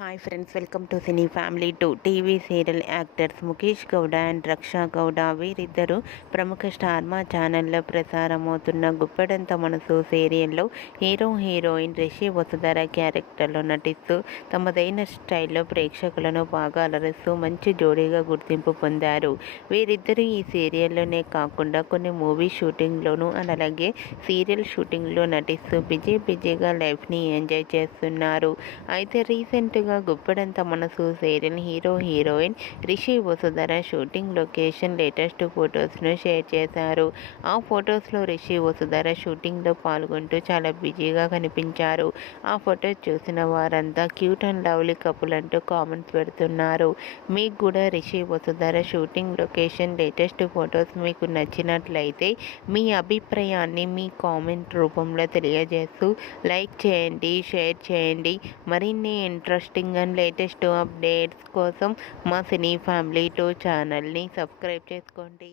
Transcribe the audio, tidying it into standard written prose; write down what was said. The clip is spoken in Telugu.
Hi friends, welcome to cine family two. TV serial actors Mukesh Gowda and Raksha Gowda వీరిద్దరూ ప్రముఖ స్టార్ మా ఛానల్లో ప్రసారమవుతున్న గుప్పెడంత మనసు సీరియల్లో హీరో హీరోయిన్ రిషి వసుధర క్యారెక్టర్లో నటిస్తూ తమదైన స్టైల్లో ప్రేక్షకులను బాగా అలరిస్తూ మంచి జోడీగా గుర్తింపు పొందారు. వీరిద్దరూ ఈ సీరియల్లోనే కాకుండా కొన్ని మూవీ షూటింగ్లోనూ అలాగే సీరియల్ షూటింగ్లో నటిస్తూ బిజీగా లైఫ్ని ఎంజాయ్ చేస్తున్నారు. అయితే రీసెంట్గా Guppedantha Manasu serial hero heroine Rishi Vasudhara shooting location latest ఫొటోస్ను షేర్ చేశారు. ఆ ఫొటోస్లో రిషి వసుధర షూటింగ్లో పాల్గొంటూ చాలా బిజీగా కనిపించారు. ఆ ఫొటోస్ చూసిన వారంతా క్యూట్ అండ్ లవ్లీ కపుల్ అంటూ కామెంట్స్ పెడుతున్నారు. మీకు కూడా Rishi Vasudhara shooting location latest photos మీకు నచ్చినట్లయితే మీ అభిప్రాయాన్ని మీ కామెంట్ రూపంలో తెలియజేస్తూ లైక్ చేయండి, షేర్ చేయండి. మరిన్ని ఇంట్రెస్టింగ్ అండ్ లేటెస్ట్ అప్డేట్స్ కోసం మా సినీ ఫ్యామిలీ టూ ఛానల్ని సబ్స్క్రైబ్ చేసుకోండి.